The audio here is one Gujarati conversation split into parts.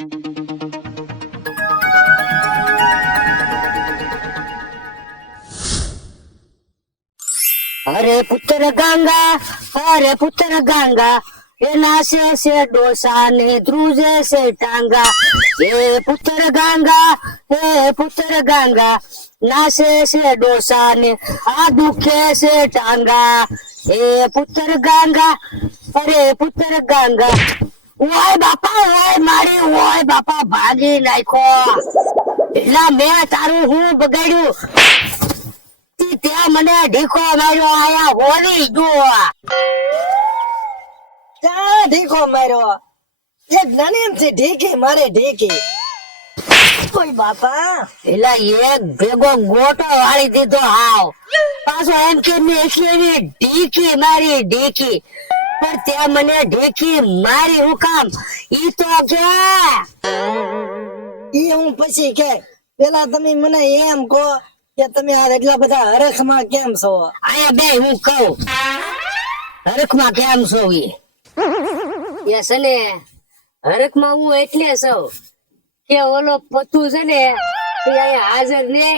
અરે પુત્ર ગંગા, અરે પુત્ર ગંગા, એ નાશે છે ડોસા ને ધ્રુજે છે ટાંગા. એ પુત્ર ગંગા, એ પુત્ર ગંગા, નાશે છે ડોસા ને આ દુખે છે ટાંગા. એ પુત્ર ગંગા, અરે પુત્ર ગંગા, ઓય બાપા, ઓય મારી, ઓય બાપા ભાગી નાખ્યો. એટલા મેં તારું હું બગાડ્યું, ત્યાં મને ઢીકો માર્યો, આયા હોલી જો. ક્યાં ઢીકો માર્યો? એક નાની એમથી ઢીકી મારે ઢીકી. કોઈ બાપા એલા એક ભેગો ગોટો વાળી દીધો હાવ. પાછો એમ કે મેં એટલી ઢીકી મારી ઢીકી. પણ ત્યાં મને ઢીકી મારી હું કામ ઈ તો કે. ઈ હું પછી કે પેલા તમે મને એમ કહો કે તમે આ એટલા બધા હરખમાં કેમ છો? આયા બે હું કહું હરખમાં કેમ છો ઈ. યસ ને હરખમાં હું એટલે છું કે ઓલો પતું છે ને એ અહીંયા હાજર ને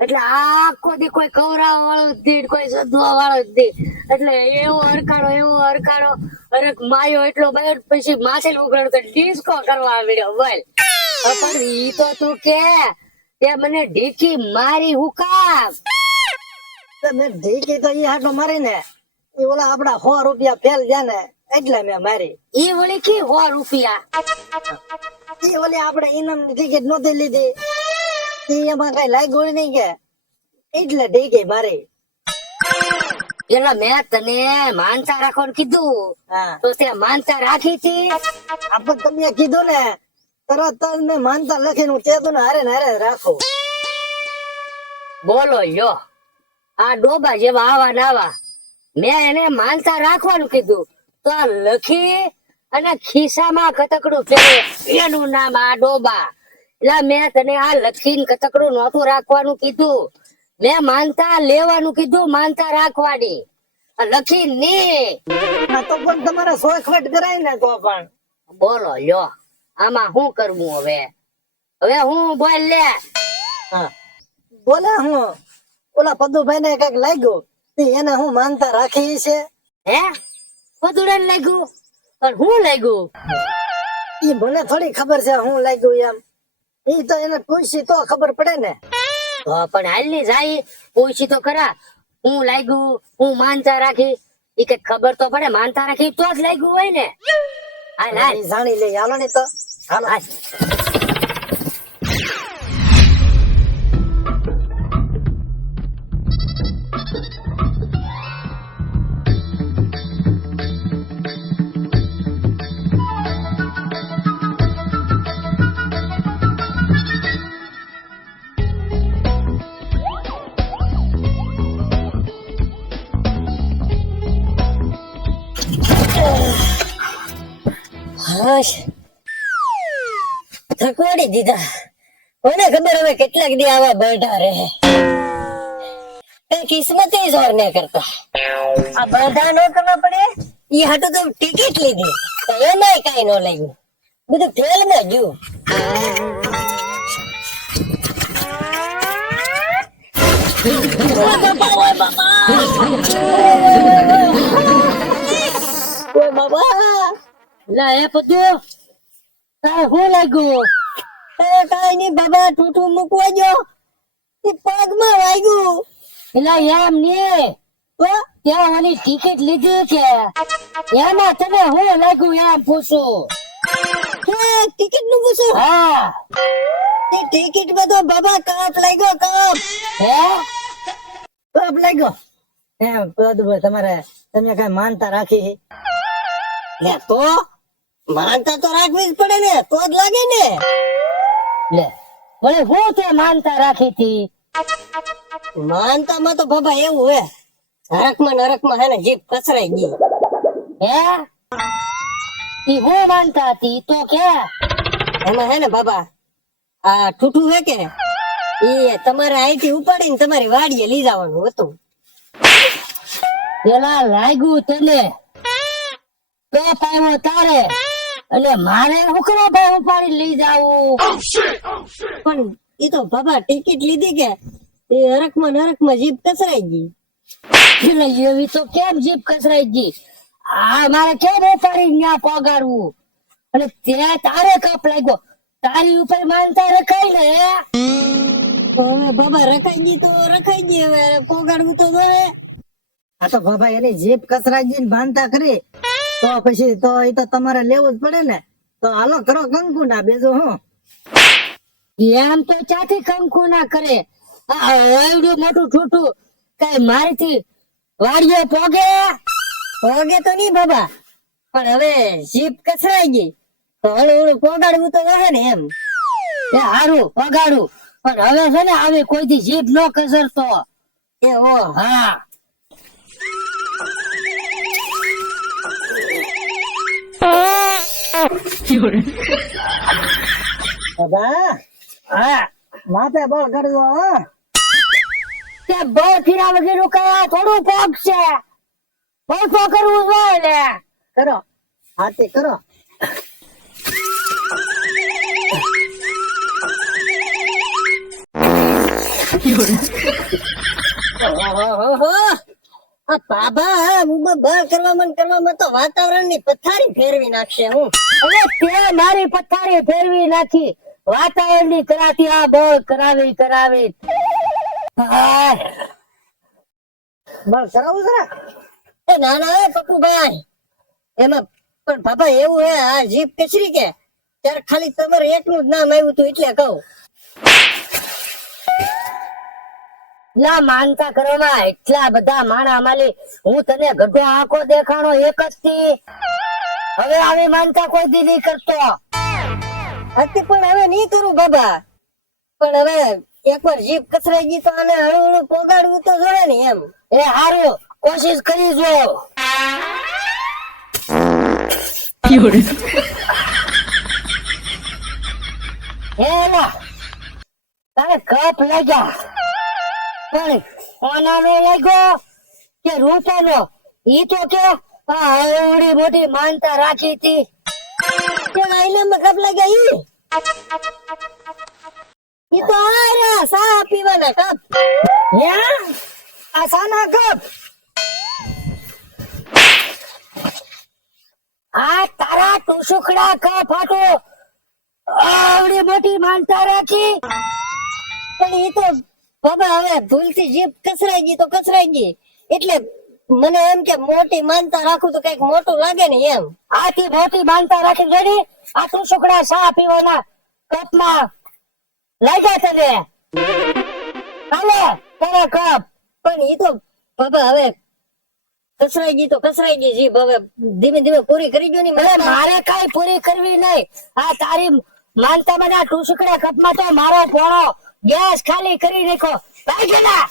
એટલે આખો દી કોઈ કવરાવા વાળો જ દી, કોઈ સદવા વાળો જ દી. એટલે એવો હરકાડો હરખ માયો એટલો બહાર પછી માથે ઉઘરાડો તો ડિસ્કો કરવા મળ્યો બોલ. પણ ઈ તો તું કે તે મને ઢીકી મારી હું કામ? મેં ઢીકી તો ઈ હાટો મારી ને ઈ ઓલા આપડા 100 રૂપિયા ફેલ ગયા ને એટલે મેં મારી. ઈ વળી કી 100 રૂપિયા? ઈ ઓલી આપણે ઇનામની ટિકિટ નહોતી લીધી ઈ એમાં કઈ લાગ્યું નહીં કે એટલે ઢીકી મારી. પેલા મેં તને માનતા રાખવાનું કીધું હા તો તે માનતા રાખી હતી? આપણે તમે કીધું ને તરત જ મેં માનતા લખીને હું તેતું ને હારે રાખું. બોલો યો આ ડોબા જેવા આવા નાવા મેં એને માનતા રાખવાનું કીધું તો આ લખી અને ખિસ્સામાં કતકડું ફેરે એનું નામ આ ડોબા. એટલે મેં તને આ લખીને કતકડું નહોતું રાખવાનું કીધું, મેં માનતા લેવાનું કીધું, માનતા રાખવાની લખી ની. હા તો પણ તમારે સોખવટ કરાય ને તો પણ. બોલો લ્યો આમાં શું કરવું હવે? હવે હું બોલ લે. હા બોલે હું ઓલા પદુભાઈ ને કઈક લાગ્યું એને હું માનતા રાખી છે. હે પદુડાને લાગ્યું? પણ હું લાગ્યું? ઈ મને થોડી ખબર છે હું લાગ્યું એમ. ઈ તો એને પૂછી તો ખબર પડે ને. તો પણ હાલ ની જાય પૂછી તો ખરા હું લાગ્યું, હું માનતા રાખી, ઈ કઈ ખબર તો પડે. માનતા રાખી તો જ લાગ્યું હોય ને. હાલ હાલ ઈ જાણી લે હાલો ને તો હાલો. હાલ. થકવાડી દીધા. કોને ખબર હવે કેટલાક દી આવા બેઠા રહે. કઈ કિસ્મત જોર ને કરતા આ બધા નો કરવા પડે. ઈ હાટુ તો ટિકિટ લીધી તો એમાંય કઈ નો લાગ્યું, બધું ફેલ માં ગયું. લા એ પતું તારે શું લાગ્યું? કઈ નઈ બાબા ટૂટું મૂકવા ગયો પગમાં વાગ્યું. એલા એમ ને તો ત્યાં ઓલી ટિકિટ લીધી છે એમાં તને શું લાગ્યું એમ પૂછું. ટિકિટ નું પૂછું? હા ટિકિટ માં તો બાબા કાપ લાગ્યો કાપ. હે કાપ લાગ્યો એમ. તમારે તમે કઈ માનતા રાખી લે તો માનતા તો રાખવી જ પડે ને તો જ લાગે ને. લે ભલે હું તે માનતા રાખી હતી? માનતા માં તો બાબા એવું હે હરકમાં નરકમાં હે ને જીભ કચરાઈ ગઈ. હે ઈ હું માનતા હતી તો કે એમાં હે ને બાબા આ ઠૂઠું હે કે એ તમારે અહીંથી ઉપાડીને તમારી વાડીએ લઈ જવાનું હતું. પેલા લાગ્યું તને તો પાવ્યો તારે અને મારે હું કરવા ભાઈ ઉપાડી લઈ જાવું? પણ ઈ તો બાબા ટિકિટ લીધી કે એ હરખમાં નરખમાં જીભ કસરાઈ ગઈ. એટલે એવી તો કેમ જીભ કસરાઈ ગઈ? આ મારે કેમ ઉપાડી ન્યા પગાડવું? અને ત્યાં તારે કપ લાગ્યો, તારી ઉપર માનતા રખાય ને. તો હવે બાબા રખાઈ ગઈ તો રખાઈ ગઈ, હવે પોગાડવું તો જોવે. આ તો બાબા એની જીભ કસરાઈ ગઈ ને બાંધતા કરી તો પછી તો એ તો તમારે લેવું જ પડે ને. તો હાલો કરો કંકુ ના, બીજું હું. એમ તો ચાથી કંકુ ના કરે. આ એવડું મોટું છૂટું કઈ મારીથી વાડીએ પોગે? પોગે તો નહીં બાબા, પણ હવે જીભ કસરાઈ ગઈ તો હળું હળું પોગાડવું તો રહે ને એમ. એ હારું પગાડું, પણ હવે છે ને આવી કોઈથી જીભ ન કસરતો. એ ઓ હા બાબા હા માથે બળ કરજો હો. તે બહુ ફીરા વગેરે કયા થોડું પોગ છે, બહુ કરવું જોઈએ ને. કરો હાથી કરો. ઓહોહો. આ બાબા મુંબા બળ કરવામાં તો વાતાવરણ ની પથારી ફેરવી નાખશે હું. હવે તે મારી પથારી ફેરવી નાખી, વાતાવરણ ની કરાતી આ બળ કરાવી. હા બળ કરાવું જરા. એ ના ના પપ્પુભાઈ, એમાં પણ બાબા એવું હે આ જીભ કચરી કે ત્યારે ખાલી તમારે એકનું જ નામ આવ્યું હતું એટલે કહું. લા માનતા કરવામાં એટલા બધા માણા માલી, હું તને ગઢો આંખો દેખાણો એક જ થી. હવે આવી માનતા કોઈ દી નહીં કરતો. હતી પણ હવે નહીં કરું બાબા. પણ હવે એકવાર જીભ કચરાઈ ગઈ તો આને હળું હળું પોગાડવું તો જોડે ને એમ. એ હારું કોશિશ કરી જો. હે લા તારે કપ લાગ્યા, પણ સોનાનો લાગ્યો કે રૂપાનો? ઈ તો કે આ એવડી મોટી માનતા રાખી હતી. કેમ આઈનામાં કપ લાગ્યા ઈ? ઈ તો આ રહ્યા સા પીવાના કપ. હે આ સાના કપ? આ તારા ટુસુકડા કપ હાટો આવડી મોટી માનતા રાખી? પણ ઈ તો બાબા હવે ભૂલથી જીભ કસરાઈ ગઈ તો કસરાઈ ગઈ, એટલે મને એમ કે મોટી માનતા રાખું તો કઈક મોટું લાગે ને એમ. આથી મોટી માનતા રાખી ગઈ. આ ટુસુકડા ચા પીવાના કપમાં લાગ્યા તને? હાલે તારા કપ. પણ ઈ તો બાબા હવે કસરાઈ ગઈ તો કસરાઈ ગઈ જીભ, હવે ધીમે ધીમે પૂરી કરી ગયો ની. અરે મારે કઈ પૂરી કરવી નહીં. આ તારી માનતા માં આ ટુસુકડા કપમાં તો મારો પોણો ગેસ ખાલી કરી નાખો. ભાગેલા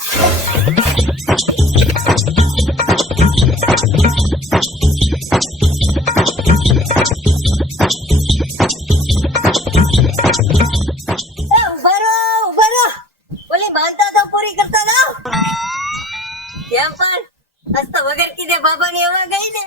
ઉભા રહો. ઓલી માનતા તો પૂરી કરતા જાઓ. કેમ પણ આજ તો વગર કીધે બાબા ની હવા ગઈ ને.